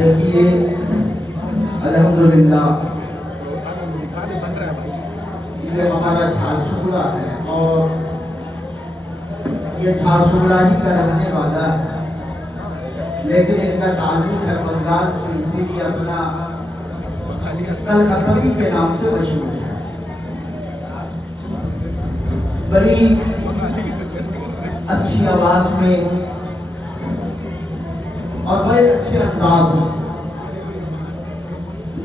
دیکھیے الحمدللہ یہ ہمارا جھارسگڑا ہے اور یہ جھارسگڑا ہی کا رہنے والا ہے، لیکن ان کا تعلق ہے بنگال سے، اسی لیے اپنا کلکتوی کے نام سے مشہور ہے۔ بڑی اچھی آواز میں اور بڑے اچھے انداز میں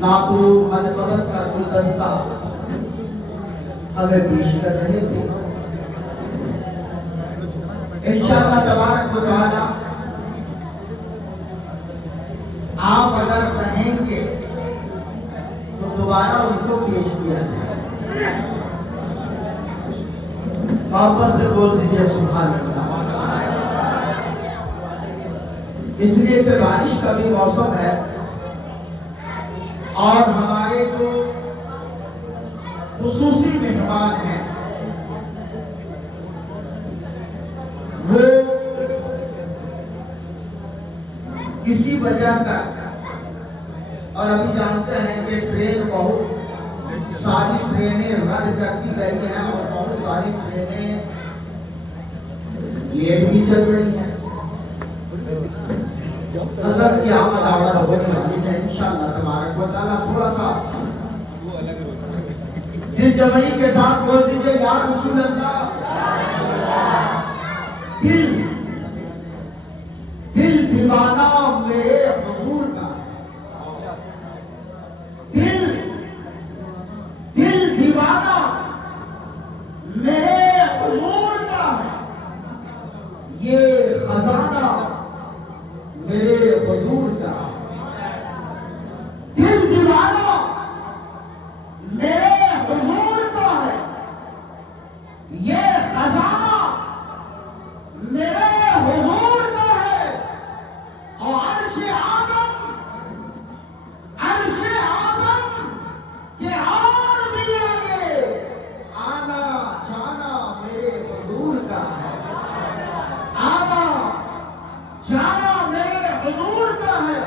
نعت و منقبت کا گلدستہ ہمیں پیش کر رہے تھے۔ انشاءاللہ تبارک و تعالی آپ اگر کہیں گے تو دوبارہ ان کو پیش کیا جائے۔ واپس سے بول دیجئے سبحان اللہ۔ اس لیے کہ بارش کا بھی موسم ہے اور ہمارے جو خصوصی مہمان ہیں وہ کسی وجہ کا، اور ابھی جانتے ہیں کہ ٹرین بہت ساری ٹرینیں رد کر دی گئی ہیں اور بہت ساری ٹرینیں لیٹ بھی چل رہی ہیں۔ حضرت کی آمد ہونے والی ہے انشاءاللہ تبارک و تعالیٰ۔ تھوڑا سا دل جمعی کے ساتھ بول دیجئے یا رسول اللہ۔ دل دیوانہ میرے حضور کا ہے، دل دیوانہ میرے حضور کا ہے، یہ خزانہ میرے حضور کا ہے، دل دیوانہ میرے حضور کا ہے، یہ خزانہ میرے حضور کا ہے، اور عرش آدم کے اور بھی آگے آنا جانا میرے حضور کا ہے، آنا جانا میرے حضور کا ہے،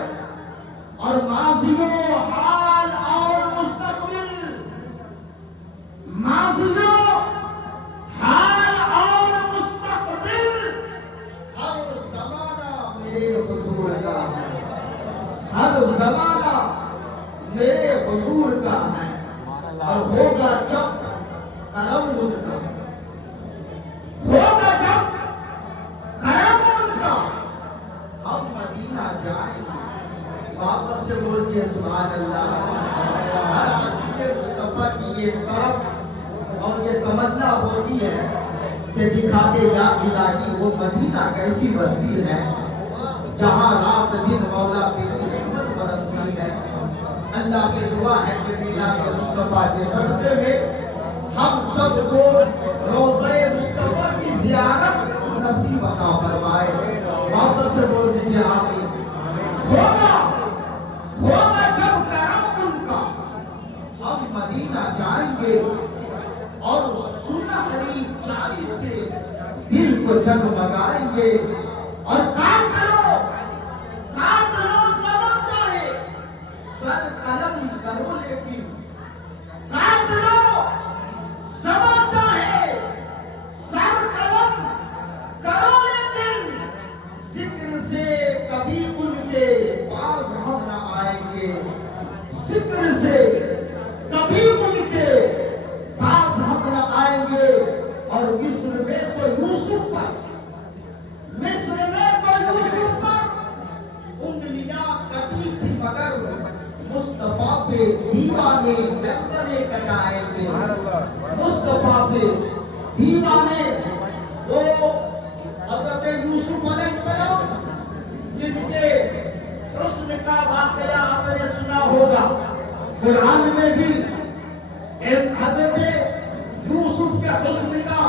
اور ماضی و حال اور مستقبل، ماضی و حال اور مستقبل، ہر زمانہ میرے حضور کا ہے، ہر زمانہ میرے حضور کا ہے، اور ہوگا جب کرم ان کا، ہوگا جب کرم ان کا ہم مدینہ جائیں گے۔ واپس سے بولتے سبحان اللہ۔ ہر عاشق مصطفیٰ کی یہ طرف اور یہ تمنا ہوتی ہے کہ دکھا دے یا الہی وہ مدینہ کیسی بستی ہے جہاں رات دن مولا پہ رحمت برستی ہے۔ اللہ سے دعا ہے کہ میلاد مصطفیٰ کے صدقے میں ہم سب کو روضہ مصطفیٰ کی زیارت نصیب عطا فرمائے۔ واپس سے بول دیجئے آمین۔ ہوگا جب کرم ان کا ہم مدینہ جائیں گے، اور سنہری چالی سے دل کو جگمگائیں گے، اور کاٹ لو زباں چاہے سر قلم کرو، لیکن کاٹ لو زباں چاہے سر قلم کرو، لیکن ذکر سے کبھی ان کے پاس ہم نہ آئیں گے، ذکر سے کبھی ان کے پاس ہم نہ آئیں گے۔ اور مصر میں تو یوسف پر انگلیاں کٹی تھی، مگر مصطفیٰ پہ دیوانے گردنیں کٹائیں گے، مصطفیٰ پہ دیوانے۔ وہ حضرت یوسف علیہ السلام جن کے حسن کا واقعہ آپ نے سنا ہوگا، قرآن میں بھی حضرت یوسف کے حسن کا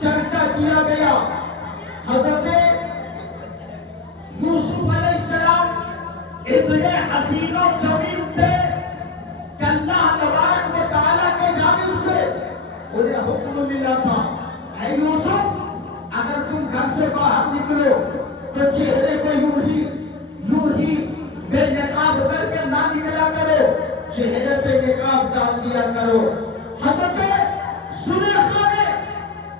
چرچا کیا گیا۔ حضرت یوسف علیہ السلام اتنے حسین و جمیل تھے کہ اللہ تبارک و تعالیٰ کے جانب سے انہیں حکم ملا تھا، اے یوسف اگر تم گھر سے باہر نکلو تو چہرے کو یوں ہی بے چہرے پہ نقاب ڈال دیا کرو۔ حضرت زلیخا نے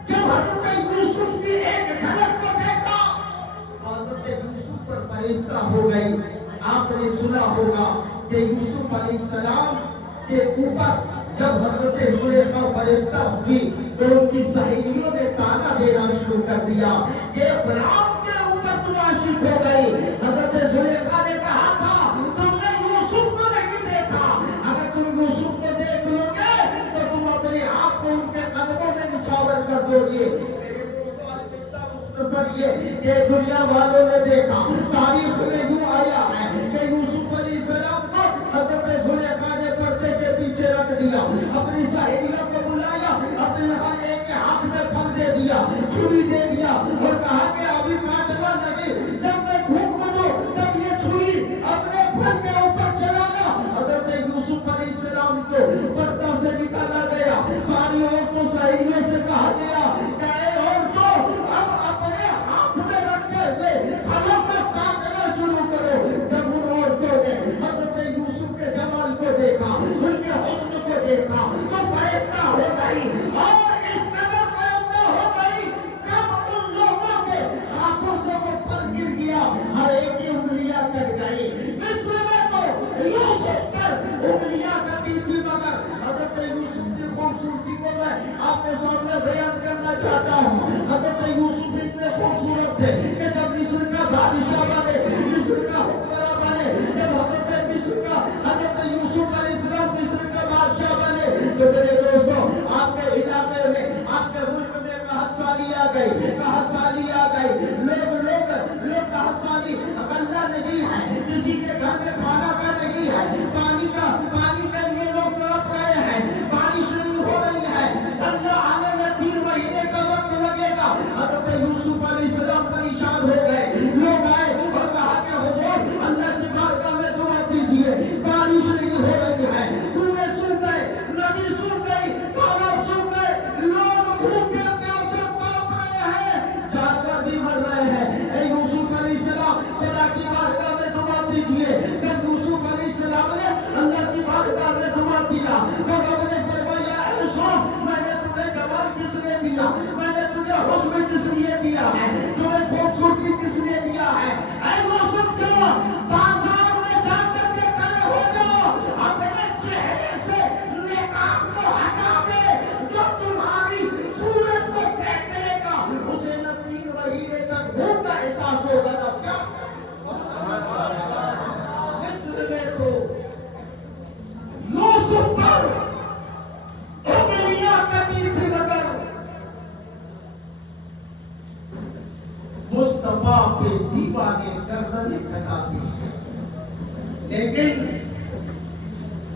جب حضرت یوسف کی ایک جھلک کو دیکھا حضرت یوسف پر فریفتہ ہو گئی۔ آپ نے سنا ہوگا کہ یوسف علیہ السلام کے اوپر جب حضرت زلیخا فریفتہ ہوئی تو ان کی سہیلیوں نے تانا دینا شروع کر دیا کہ غلام کے اوپر تم عاشق ہو گئی۔ حضرت زلیخا نے کہا تھا تم نے یوسف کو نہیں دیکھا، اگر تم یوسف کو دیکھ لو گے تو تم اپنے آپ کو ان کے قدموں میں نچھاور کر دو گے۔ میرے دوستو القصہ مختصر یہ کہ دنیا والوں نے دیکھا، تاریخ میں یوں آیا ہے کہ یوسف علیہ السلام کو حضرت زلیخا نے پردے کے پیچھے رکھ دیا، اپنی سہیلیوں کو بلایا، اپنے ہر ایک کے ہاتھ میں پھل دے دیا، چھری دے دیا اور کہا کہ ابھی کاٹنا نہیں، جب میں حکم دوں تب یہ چھری اپنے پھل کے اوپر چلانا۔ حضرت یوسف علیہ السلام کو پردہ سے نکالا گیا، ساری عورتوں سہیلیوں سے کہا گیا کہ اے عورتوں اب اپنے ہاتھ میں رکھے ہوئے پھلوں کو کاٹنا شروع کرو۔ جب ان عورتوں نے حضرت یوسف کے جمال کو دیکھا، ان کے حسن کو دیکھا تو فریفتہ ہو گئی، اور اس قدر فریفتہ ہو گئی جب ان لوگوں کے ہاتھوں سے وہ پھل گر گیا، ہر ایک کی انگلیاں کٹ گئی۔ مصر میں تو یوسف پر انگلیاں کٹی تھی، مگر حضرت یوسف کی خوبصورتی کو میں آپ کے سامنے بیان کرنا چاہتا ہوں۔ حضرت یوسف اتنے خوبصورت تھے کہ جب مصر کا بادشاہ بنے، مصر کا حکمراں بنے، جب حضرت مصر کا حضرت یوسف علیہ السلام مصر کا بادشاہ بنے تو میرے دوستوں آپ کے علاقے میں، آپ کے ملک میں قحط سالی آ گئی، قحط سالی آ گئی، لوگ قحط سالی غلہ نہیں ہے، کسی کے گھر میں کھانا کا نہیں ہے، پانی کے لیے لوگ تڑپ رہے ہیں، بارش نہیں ہو رہی ہے، غلہ آنے میں 3 مہینے کا وقت لگے گا۔ حضرت یوسف علیہ السلام پریشان ہو گئے، لوگ آئے اور کہا کہ حضور اللہ کی بارگاہ میں دعا دیجیے، بارش نہیں ہو رہی ہے، کنویں سوکھ گئے، ندی سوکھ گئی، تالاب سوکھ گئے، لوگ بھوکے پیاسے تڑپ رہے ہیں، جانور بھی مر رہے ہیں۔ اے یوسف علیہ السلام خدا کی بارگاہ میں دعا دیجیے۔ کہ یوسف علیہ السلام نے اللہ کی بارگاہ میں دعا کیا تو رب نے فرمایا اے یوسف میں نے تمہیں جمال کس لیے دیا، میں نے تجھے حسن کس لیے دیا ہے، تمہیں خوبصورتی کس لیے دیا ہے؟ اے یوسف جو بازار میں جا کر کے کھڑے ہو جاؤ، اپنے چہرے سے نقاب کو ہٹا دے، جو تمہاری صورت کو دیکھ لے گا اسے نہ 3 مہینے تک بھوک کا احساس ہوگا نہ پیاس۔ مصر میں تو یوسف پر انگلیاں کٹی تھی مگر مصطفیٰ کے دیوانے گردنیں کٹاتے ہیں، لیکن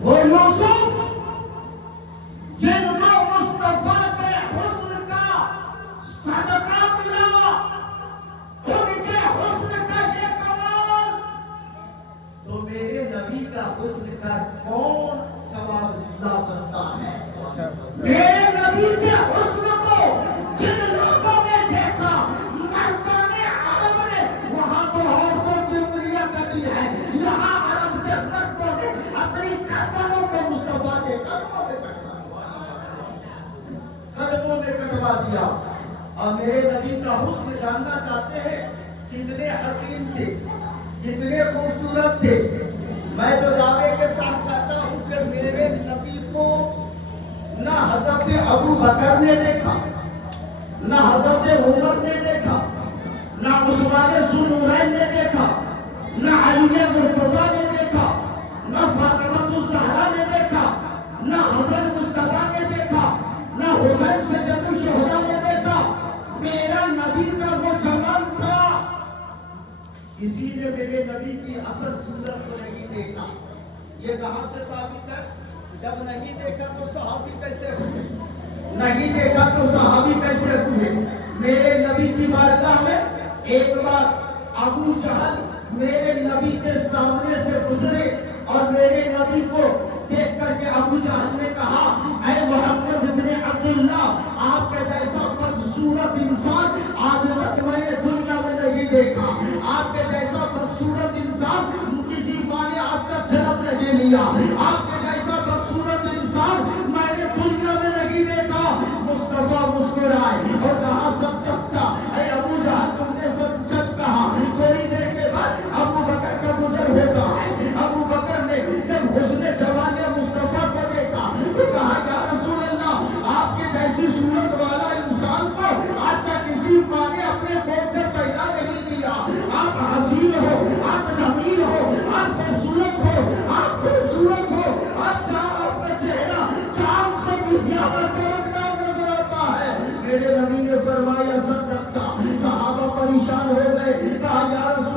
وہ یوسف جن کو مصطفیٰ کے حسن کا صدقہ ملا، ان کے حسن کا یہ کمال تو میرے نبی کا حسن کا کون جواب لا سکتا ہے؟ میرے نبی کے حسن کو جن لوگوں نے دیکھا، مردان عرب نے، وہاں تو عورتوں کی انگلیاں کٹی ہے، یہاں عرب کے مردوں نے اپنی گردنوں کو مصطفیٰ کے قدموں میں کٹوا دیا۔ اور میرے نبی کا حسن جاننا چاہتے ہیں کتنے حسین تھے، کتنے خوبصورت تھے؟ میں تو دعوے کے ساتھ کہتا ہوں کہ میرے نبی کو نہ حضرت ابو بکر نے دیکھا، نہ حضرت عمر نے دیکھا، نہ عثمان ذو النورین نے دیکھا، نہ علی مرتضیٰ نے دیکھا، نہ فاطمہ الزہرا نے دیکھا، نہ حسن مصطفیٰ نے دیکھا، نہ حسین سید الشہداء نے دیکھا۔ میرا نبی کا وہ جمال تھا، کسی نے میرے نبی کی اصل صورت کو نہیں دیکھا۔ یہ کہاں سے ثابت ہے؟ جب نہیں دیکھا تو صحابی کیسے ہوئے؟ نہیں دیکھا تو صحابی کیسے ہوئے؟ میرے نبی کی بارگاہ میں ایک بار ابو جہل میرے نبی کے سامنے سے گزرے اور میرے نبی کو دیکھ کر کے ابو جہل نے کہا اے محمد ابن عبداللہ، آپ کے جیسا بدصورت انسان آج تک میں نے دنیا میں نہیں دیکھا، آپ کے جیسا بدصورت انسان کسی ماں نے آج تک جنم نہیں لیا، آپ کے جیسا انسان میں نے دنیا میں نہیں دیکھا. مصطفیٰ مسکرائے اور کہا صدقت، اے ابو جہل تم نے سچ کہا. تھوڑی دیر کے بعد ابو بکر کا گزر ہوتا ہے. ابو بکر نے جب حسن جمال مصطفیٰ کو دیکھا تو کہا یا رسول اللہ، آپ کے جیسی صورت والا انسان کو آج تک کسی ماں نے اپنے پیٹ سے پیدا نہیں کیا. آپ حسین ہو، آپ جمیل ہو، آپ خوبصورت ہو، آپ خوبصورت ہو. آپ کا چہرہ چاند سے بھی زیادہ چمکدار نظر آتا ہے. میرے نبی نے فرمایا صدقت. صحابہ پریشان ہو گئے، کہا یا رسول